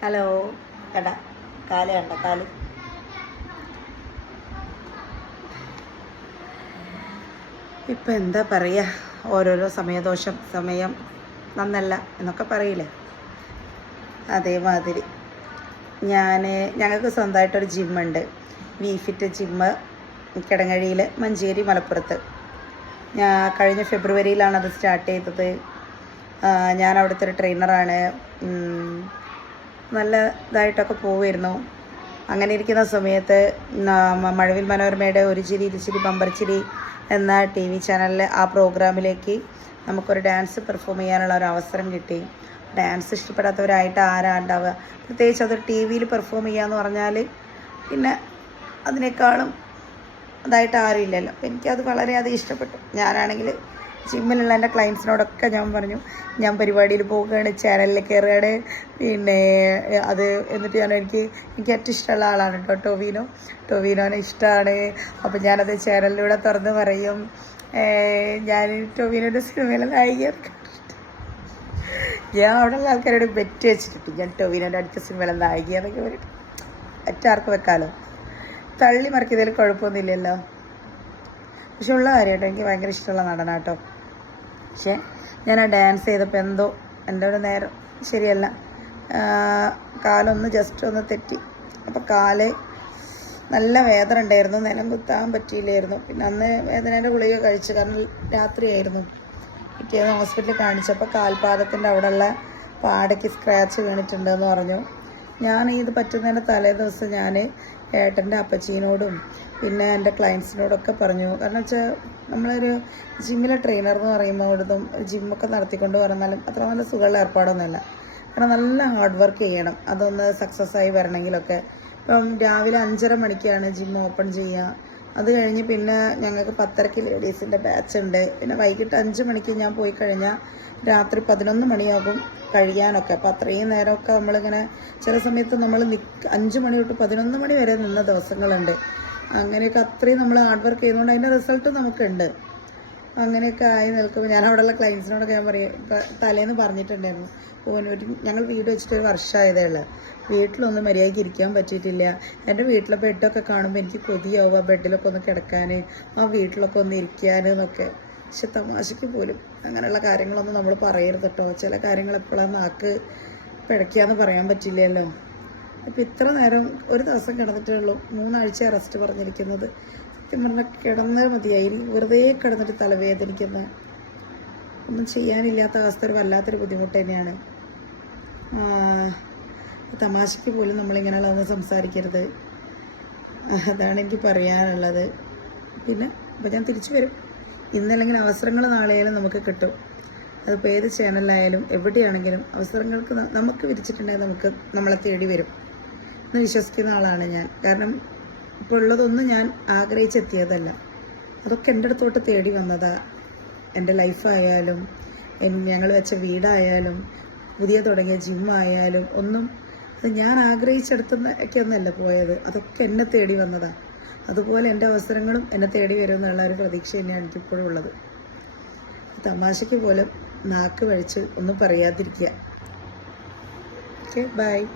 Hello. കട കാൽ കണ്ട കാൽ? ഇപ്പം എന്താ പറയുക ഓരോരോ സമയദോഷം സമയം നന്നല്ല എന്നൊക്കെ പറയില്ലേ? അതേമാതിരി. ഞാൻ ഞങ്ങൾക്ക് സ്വന്തമായിട്ടൊരു ജിമ്മുണ്ട് വി ഫിറ്റ് ജിമ്മ് കിടങ്ങഴിയിൽ മഞ്ചേരി മലപ്പുറത്ത്. ഞാൻ കഴിഞ്ഞ ഫെബ്രുവരിയിലാണ് അത് സ്റ്റാർട്ട് ചെയ്തത് ഞാൻ അവിടുത്തെ ഒരു ട്രെയിനറാണ് നല്ല ഇതായിട്ടൊക്കെ പോവുമായിരുന്നു അങ്ങനെ ഇരിക്കുന്ന സമയത്ത് മഴവിൽ മനോരമയുടെ ഒരു ചിരി ഇരുചിരി ബമ്പർച്ചിരി എന്ന ടി വി ചാനലിലെ ആ പ്രോഗ്രാമിലേക്ക് നമുക്കൊരു ഡാൻസ് പെർഫോം ചെയ്യാനുള്ള ഒരു അവസരം കിട്ടി. ഡാൻസ് ഇഷ്ടപ്പെടാത്തവരായിട്ട് ആരാ ഉണ്ടാവുക പ്രത്യേകിച്ച് അത് ടി വിയിൽ പെർഫോം ചെയ്യാന്ന് പറഞ്ഞാൽ പിന്നെ അതിനേക്കാളും അതായിട്ട് ആരും ഇല്ലല്ലോ അപ്പം എനിക്കത് വളരെയധികം ഇഷ്ടപ്പെട്ടു. ഞാനാണെങ്കിൽ ജിമ്മിലുള്ള എന്റെ ക്ലയൻസിനോടൊക്കെ ഞാൻ പറഞ്ഞു ഞാൻ പരിപാടിയിൽ പോവുകയാണ് ചാനലിൽ കയറുകയാണ് പിന്നെ അത് എന്നിട്ട് ഞാൻ എനിക്ക് എനിക്ക് ഏറ്റവും ഇഷ്ടമുള്ള ആളാണ് കേട്ടോ ടൊവിനോ. ടൊവിനോനെ ഇഷ്ടമാണ്. അപ്പം ഞാനത് ചാനലിലൂടെ തുറന്ന് പറയും ഞാൻ ടൊവീനോന്റെ സിനിമയിലെ നായിക ഞാൻ അവിടെയുള്ള ആൾക്കാരോട് ബെറ്റ് വെച്ചിട്ടുണ്ട് ഞാൻ ടൊവീനോന്റെ അടുത്ത സിനിമയിലെ നായികയെന്നൊക്കെ പറഞ്ഞിട്ട് മറ്റാർക്ക് വെക്കാലോ. തള്ളി മറിക്കുന്നതിൽ കുഴപ്പമൊന്നുമില്ലല്ലോ. പക്ഷെ ഉള്ള കാര്യമായിട്ടോ എനിക്ക് ഭയങ്കര ഇഷ്ടമുള്ള നടനാട്ടോ പക്ഷേ ഞാൻ ആ ഡാൻസ് ചെയ്തപ്പോൾ എന്തോ എന്റെ ഒരു നേരം ശരിയല്ല. കാലൊന്ന് ജസ്റ്റ് ഒന്ന് തെറ്റി. അപ്പോൾ കാൽ നല്ല വേദന ഉണ്ടായിരുന്നു നിലം കുത്താൻ പറ്റിയില്ലായിരുന്നു. പിന്നെ അന്ന് വേദനേന്റെ ഗുളിക കഴിച്ചു കാരണം രാത്രിയായിരുന്നു. പിറ്റേന്ന് ഹോസ്പിറ്റലിൽ കാണിച്ചപ്പോൾ കാൽപാദത്തിന്റെ അവിടെയുള്ള പാടയ്ക്ക് സ്ക്രാച്ച് വീണിട്ടുണ്ടെന്ന് പറഞ്ഞു. ഞാൻ ഇത് പറ്റുന്നതിന്റെ തലേ ദിവസം ഞാൻ ഏട്ടന്റെ അപ്പച്ചീനോടും പിന്നെ എന്റെ ക്ലയൻസിനോടൊക്കെ പറഞ്ഞു. കാരണം വെച്ചാൽ നമ്മളൊരു ജിമ്മിലെ ട്രെയിനർ എന്ന് പറയുമ്പോൾ ഇവിടുന്ന് ജിമ്മൊക്കെ നടത്തിക്കൊണ്ട് പറഞ്ഞാലും അത്ര നല്ല സുഖമുള്ള ഏർപ്പാടൊന്നുമല്ല. കാരണം നല്ല ഹാർഡ് വർക്ക് ചെയ്യണം. അതൊന്ന് സക്സസ് ആയി വരണമെങ്കിലൊക്കെ. ഇപ്പം രാവിലെ അഞ്ചര മണിക്കാണ് ജിം ഓപ്പൺ ചെയ്യുക. അത് കഴിഞ്ഞ് പിന്നെ ഞങ്ങൾക്ക് പത്തരയ്ക്ക് ലേഡീസിന്റെ ബാച്ച് ഉണ്ട്. പിന്നെ വൈകിട്ട് അഞ്ച് മണിക്ക് ഞാൻ പോയി കഴിഞ്ഞാൽ രാത്രി പതിനൊന്ന് മണിയാകും കഴിയാനൊക്കെ. അപ്പോൾ അത്രയും നേരമൊക്കെ നമ്മളിങ്ങനെ ചില സമയത്ത് നമ്മൾ നിക്ക് അഞ്ച് മണി തൊട്ട് പതിനൊന്ന് മണി വരെ നിന്ന ദിവസങ്ങളുണ്ട്. അങ്ങനെയൊക്കെ അത്രയും നമ്മൾ ഹാർഡ് വർക്ക് ചെയ്യുന്നതുകൊണ്ട് അതിന്റെ റിസൾട്ട് നമുക്കുണ്ട്. അങ്ങനെയൊക്കെ ആയി നിൽക്കുമ്പോൾ ഞാൻ അവിടെയുള്ള ക്ലയൻസിനോടൊക്കെ ഞാൻ പറയും തലേന്ന് പറഞ്ഞിട്ടുണ്ടായിരുന്നു. ഓൻ ഒരു ഞങ്ങൾ വീട് വെച്ചിട്ട് ഒരു വർഷമായതേ ഉള്ളൂ. വീട്ടിലൊന്നും മര്യാദയ്ക്ക് ഇരിക്കാൻ പറ്റിയിട്ടില്ല. എന്റെ വീട്ടിലെ ബെഡൊക്കെ കാണുമ്പോൾ എനിക്ക് കൊതിയാവും ആ ബെഡിലൊക്കെ ഒന്ന് കിടക്കാൻ ആ വീട്ടിലൊക്കെ ഒന്ന് ഇരിക്കാൻ എന്നൊക്കെ. പക്ഷെ തമാശയ്ക്ക് പോലും അങ്ങനെയുള്ള കാര്യങ്ങളൊന്നും നമ്മൾ പറയരുത് കേട്ടോ. ചില കാര്യങ്ങൾ എപ്പോഴാണ് നാക്ക് പിഴയ്ക്കാന്ന് പറയാൻ പറ്റില്ലല്ലോ. ഇപ്പം ഇത്ര നേരം ഒരു ദിവസം കിടന്നിട്ടേ ഉള്ളൂ. മൂന്നാഴ്ച റെസ്റ്റ് പറഞ്ഞിരിക്കുന്നത്. സത്യം പറഞ്ഞാൽ കിടന്നാൽ മതിയായി. വെറുതെ കിടന്നിട്ട് തലവേദനിക്കുന്ന ഒന്നും ചെയ്യാനില്ലാത്ത അവസ്ഥ ഒരു വല്ലാത്തൊരു ബുദ്ധിമുട്ട് തന്നെയാണ്. തമാശയ്ക്ക് പോലും നമ്മളിങ്ങനെയുള്ളതൊന്നും സംസാരിക്കരുത്. അതാണ് എനിക്ക് പറയാനുള്ളത്. പിന്നെ അപ്പോൾ ഞാൻ തിരിച്ചു വരും. ഇന്നല്ലെങ്കിൽ അവസരങ്ങൾ നാളെയായാലും നമുക്ക് കിട്ടും. അതിപ്പോൾ ഏത് ചാനലിലായാലും എവിടെയാണെങ്കിലും അവസരങ്ങൾക്ക് നമുക്ക് വിരിച്ചിട്ടുണ്ടെങ്കിൽ നമുക്ക് നമ്മളെ തേടി വരും. എന്ന് വിശ്വസിക്കുന്ന ആളാണ് ഞാൻ. കാരണം ഇപ്പോൾ ഉള്ളതൊന്നും ഞാൻ ആഗ്രഹിച്ചെത്തിയതല്ല. അതൊക്കെ എന്റെ അടുത്തോട്ട് തേടി വന്നതാ. എന്റെ ലൈഫായാലും ഞങ്ങൾ വെച്ച വീടായാലും പുതിയ തുടങ്ങിയ ജിമ്മായാലും ഒന്നും അത് ഞാൻ ആഗ്രഹിച്ചെടുത്തൊക്കെയൊന്നല്ല പോയത്. അതൊക്കെ എന്നെ തേടി വന്നതാ. അതുപോലെ എന്റെ അവസരങ്ങളും എന്നെ തേടി വരും എന്നുള്ള ഒരു പ്രതീക്ഷ തന്നെയാണ് എനിക്കിപ്പോഴും ഉള്ളത്. തമാശയ്ക്ക് പോലും നാക്ക് വഴിച്ച് ഒന്നും പറയാതിരിക്കുക. Okay bye